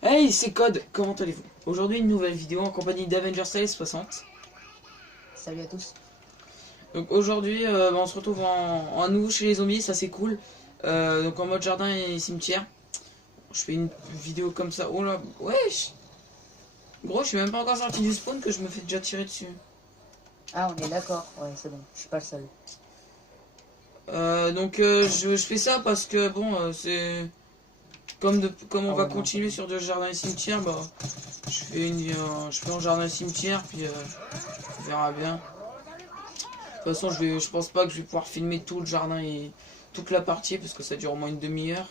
Hey, c'est Code, comment allez-vous? Aujourd'hui, une nouvelle vidéo en compagnie d'Avengers 60. Salut à tous. Donc aujourd'hui, on se retrouve en nouveau chez les zombies, ça c'est cool. Donc en mode jardin et cimetière. Je fais une vidéo comme ça. Oh là, wesh! Gros, je suis même pas encore sorti du spawn que je me fais déjà tirer dessus. Ah, on est d'accord. Ouais, c'est bon. Je suis pas le seul. Je fais ça parce que bon, c'est comme on Ah va ouais, non, continuer sur le jardin et cimetière, bah je fais en jardin et cimetière, puis on verra bien. De toute façon, je pense pas que je vais pouvoir filmer tout le jardin et toute la partie parce que ça dure au moins une demi-heure.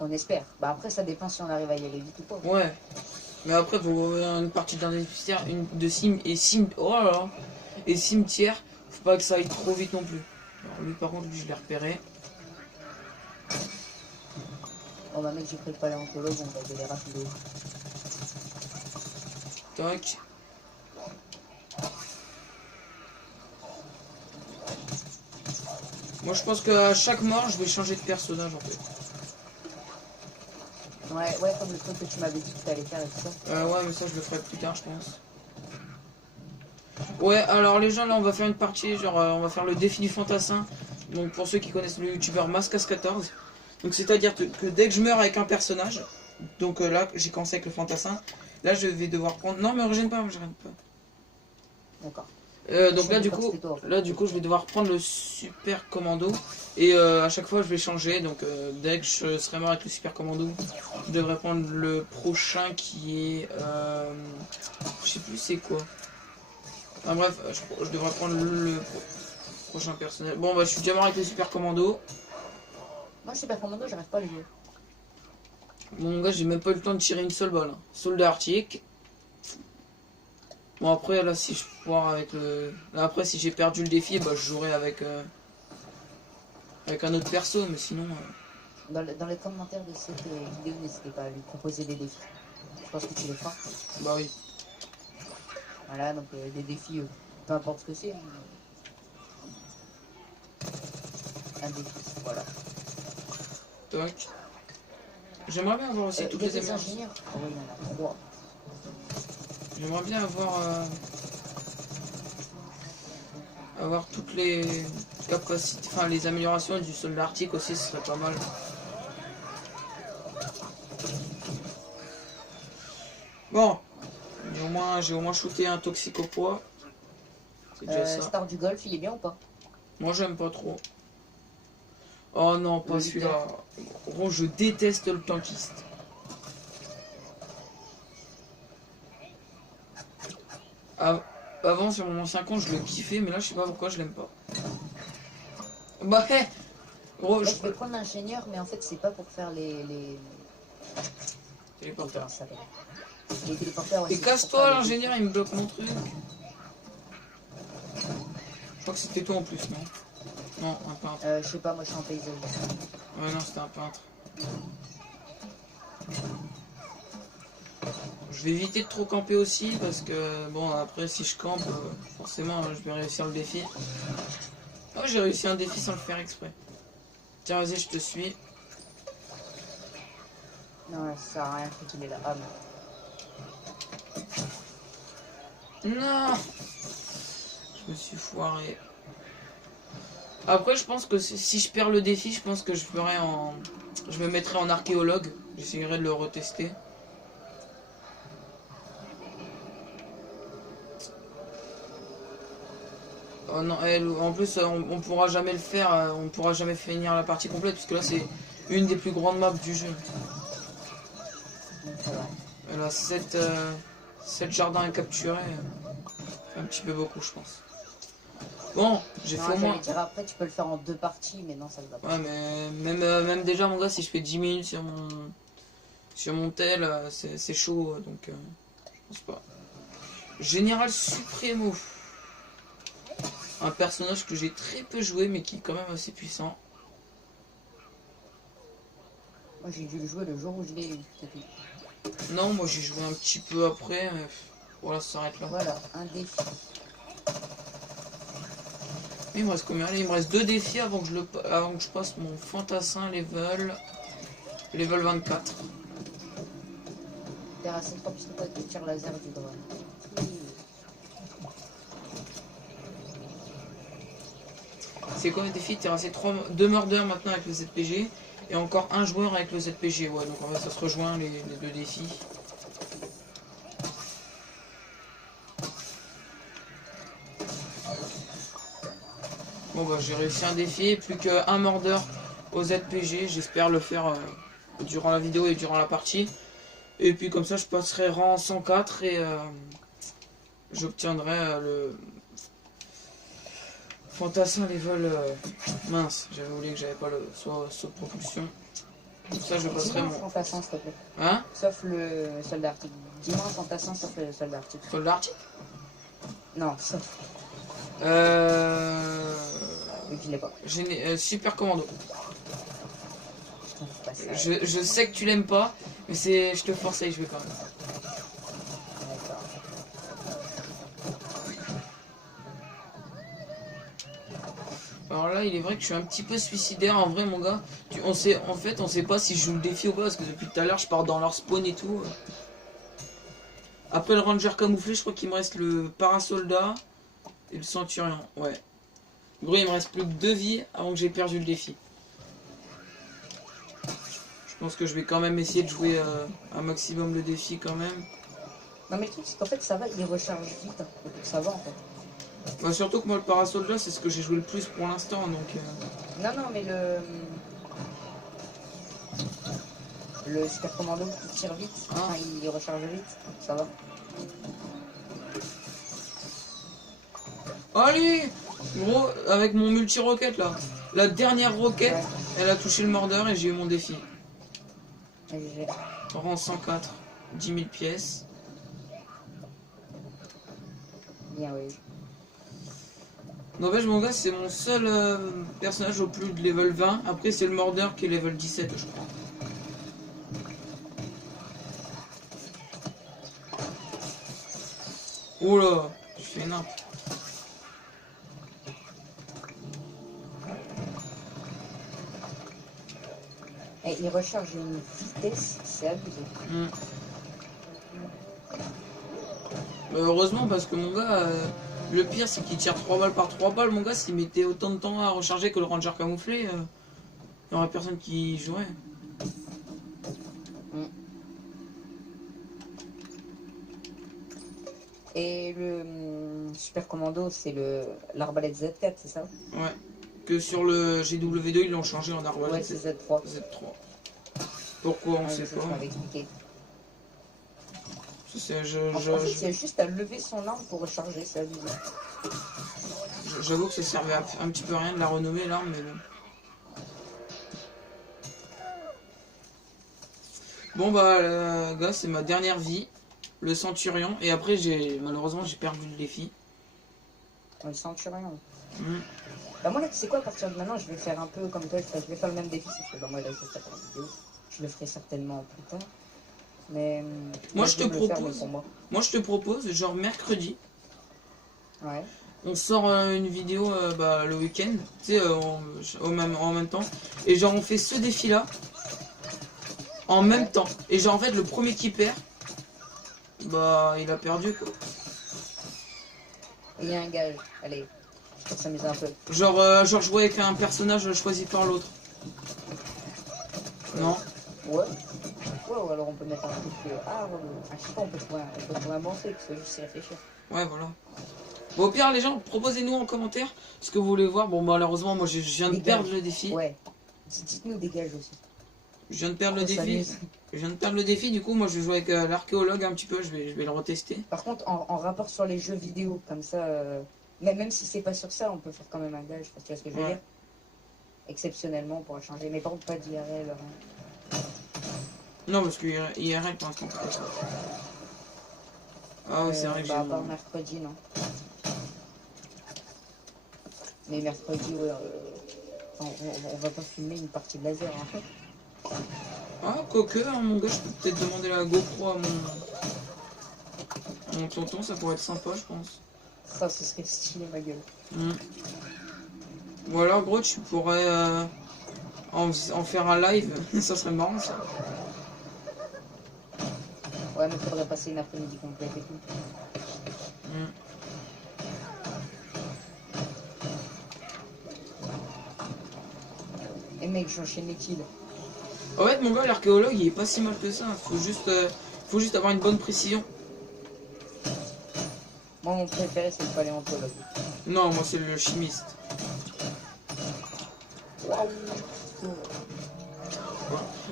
on espère. Bah après, ça dépend si on arrive à y aller vite ou pas. Ouais, mais après, pour une partie d'un cimetière, une de oh là là, et cimetière, faut pas que ça aille trop vite non plus. Alors lui, par contre, lui, je l'ai repéré. Bon bah mec, j'ai pris le paléontologue, on va y aller rapido. Tac. Moi, je pense qu'à chaque mort, je vais changer de personnage en fait. Ouais, comme le truc que tu m'avais dit que t'allais faire et tout ça. Ouais, mais ça, je le ferai plus tard, je pense. Ouais, alors les gens, là, on va faire une partie, genre, on va faire le défi du fantassin. Donc, pour ceux qui connaissent le youtubeur Mascas14. Donc, c'est-à-dire que dès que je meurs avec un personnage, donc là, j'ai commencé avec le fantassin. Là, je vais devoir prendre. Non, mais me gêne pas, me gêne pas. D'accord. Donc là du coup je vais devoir prendre le super commando et à chaque fois je vais changer, donc dès que je serai mort avec le super commando je devrais prendre le prochain qui est je sais plus c'est quoi, enfin bref je devrais prendre le prochain personnel. Bon bah je suis déjà mort avec le super commando. Moi, Super Commando, j'arrive pas à le jouer. Mon gars, j'ai même pas eu le temps de tirer une seule balle, hein. Soldat arctique. Bon après là si je pars avec le là, après si j'ai perdu le défi, bah je jouerai avec un autre perso, mais sinon Dans les commentaires de cette vidéo, n'hésitez pas à lui proposer des défis. Je pense que tu les feras. bah oui. Voilà, donc des défis, peu importe ce que c'est. Hein. Un défi, voilà. Tac. J'aimerais bien avoir aussi toutes Il y a les des améliorations. ingénieurs. Ah oui, il y en a 3. J'aimerais bien avoir toutes les capacités, enfin les améliorations du soldat arctique aussi, ce serait pas mal. Bon, j'ai au moins shooté un toxicopois. C'est déjà ça. Star du Golf, il est bien ou pas? Moi j'aime pas trop. Oh non, pas celui-là. Gros, je déteste le tankiste. Avant sur mon ancien compte je le kiffais, mais là je sais pas pourquoi je l'aime pas. Bah hé, gros, Là, je vais prendre l'ingénieur, mais en fait, c'est pas pour faire les téléporteur. comment ça s'appelle? Les téléporteurs, ouais, Et c'est pour casse-toi faire les l'ingénieur, il me bloque mon truc. Je crois que c'était toi en plus, non? Non, un peintre. je sais pas, moi, je suis en paysage. Ouais, non, c'était un peintre. Je vais éviter de trop camper aussi parce que, bon, après, si je campe, forcément, je vais réussir le défi. Oh, j'ai réussi un défi sans le faire exprès. Tiens, vas-y, je te suis. Non, ça sert à rien, faut qu'il est là. Ah, non. Non! Je me suis foiré. Après, je pense que si je perds le défi, je pense que je ferai en... Je me mettrai en archéologue. J'essayerai de le retester. Oh non, en plus, on pourra jamais le faire. On pourra jamais finir la partie complète. Puisque là, c'est une des plus grandes maps du jeu. C'est vrai. Elle a 7 jardins à capturer. Un petit peu beaucoup, je pense. Bon, j'ai fait au moins... Dire, après, tu peux le faire en 2 parties, mais non, ça ne va pas. Ouais, mais même déjà, mon gars, si je fais 10 minutes sur mon tel, c'est chaud, donc je pense pas. Général Supremo. Un personnage que j'ai très peu joué, mais qui est quand même assez puissant. Moi, j'ai dû le jouer le jour où je l'ai eu. Non, moi j'ai joué un petit peu après, mais voilà, ça s'arrête là. Voilà, un défi. Il me reste combien? Allez, il me reste 2 défis avant que je passe mon fantassin level 24. terrasser 3 pistolets de tir laser du drone. C'est quoi le défi? Terrasser 2 murders maintenant avec le ZPG et encore un joueur avec le ZPG. Ouais, donc en fait ça se rejoint les deux défis. Bon bah j'ai réussi un défi, plus qu'un murder au ZPG. J'espère le faire durant la vidéo et durant la partie. Et puis comme ça je passerai rang 104 et j'obtiendrai le fantassin level mince. J'avais oublié que j'avais pas le saut de propulsion. Ça je passerai mon fantassin s'il te plaît. Hein? Sauf le soldat arctique. Dis-moi un fantassin sauf le soldat arctique. Soldat arctique? Non, sauf. Oui, je l'ai pas. Super commando. Pas ça. Je sais que tu l'aimes pas, mais je te force à y jouer quand même. D'accord. Alors là, il est vrai que je suis un petit peu suicidaire. En vrai, mon gars, on sait pas si je joue le défi ou pas, parce que depuis tout à l'heure, je pars dans leur spawn et tout. Après le ranger camouflé, je crois qu'il me reste le parasoldat et le centurion. Ouais. Gros, il me reste plus que 2 vies avant que j'ai perdu le défi. Je pense que je vais quand même essayer de jouer un maximum le défi quand même. Non mais le truc c'est qu'en fait ça va, il recharge vite, hein. Donc ça va en fait. Bah, surtout que moi le parasoldat c'est ce que j'ai joué le plus pour l'instant donc... Non mais le super commando qui tire vite, enfin, il recharge vite, ça va. Allez gros, avec mon multi-roquette là, la dernière roquette, ouais. Elle a touché le mordeur et j'ai eu mon défi. Rang 104, 10 000 pièces. Bien oui. N'empêche mon gars, c'est mon seul personnage au plus de level 20. Après c'est le mordeur qui est level 17 je crois. Oh là, je fais n'importe. Et il recharge une vitesse, c'est abusé. Heureusement parce que mon gars, le pire c'est qu'il tire 3 balles par 3 balles. Mon gars, s'il mettait autant de temps à recharger que le ranger camouflé, il n'y aurait personne qui jouerait. Et le super commando, c'est l'arbalète Z4, c'est ça? Ouais. Que sur le GW2, ils l'ont changé en arbalète. Ouais, c'est Z3. Z3. Pourquoi on sait pas. Expliqué. En fait, c'est juste à lever son arme pour recharger sa vie. J'avoue que ça servait un petit peu à rien de la renommer l'arme, mais bon. Bon bah, gars, c'est ma dernière vie. Le centurion. Et après, malheureusement, j'ai perdu le défi. Le centurion. Bah moi là, tu sais quoi, à partir de maintenant, je vais faire un peu comme toi, je vais faire le même défi, c'est que bah, moi là, je vais faire la vidéo. Je le ferai certainement plus tard. Mais moi, je te propose, genre mercredi. Ouais. On sort une vidéo le week-end, tu sais, en même temps. Et genre, on fait ce défi-là en même temps. Et genre, en fait, le premier qui perd, bah, il a perdu, quoi. Il y a un gage, allez, pour s'amuser un peu. Genre jouer avec un personnage choisi par l'autre. Non? Ouais. Ouais, ou alors on peut mettre un truc je sais pas, on peut trouver un bon truc, il faut juste y réfléchir. Ouais, voilà. Bon, au pire, les gens, proposez-nous en commentaire ce que vous voulez voir. Bon, malheureusement, moi, je viens de perdre le défi. Ouais. Dites-nous des gages aussi. Je viens de perdre le défi. Du coup, moi, je vais jouer avec l'archéologue un petit peu. Je vais le retester. Par contre, en rapport sur les jeux vidéo, comme ça, même si c'est pas sur ça, on peut faire quand même un gage. Parce que tu vois ce que je veux dire. Exceptionnellement, on pourra changer. Mais par contre, pas d'IRL. Non, parce que IRL, pour l'instant, c'est pas ça. Ah ouais, c'est vrai que j'ai... À part mercredi, non. Mais mercredi, ouais, on va pas filmer une partie de laser, en fait. Ah, quoique, hein, mon gars, je peux peut-être demander la GoPro à mon tonton, ça pourrait être sympa, je pense. Ça, ce serait stylé, ma gueule. Ou alors, gros, tu pourrais en faire un live, ça serait marrant, ça. Ouais, mais faudrait passer une après-midi complète et tout. Et mec, j'enchaîne les kills. En fait, mon gars, l'archéologue, il est pas si mal que ça. Faut juste avoir une bonne précision. Moi, mon préféré, c'est le paléontologue. Non, moi, c'est le chimiste. Waouh.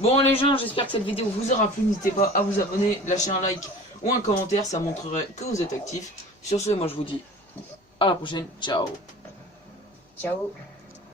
Bon, les gens, j'espère que cette vidéo vous aura plu. N'hésitez pas à vous abonner, lâcher un like ou un commentaire. Ça montrerait que vous êtes actifs. Sur ce, moi, je vous dis à la prochaine. Ciao. Ciao.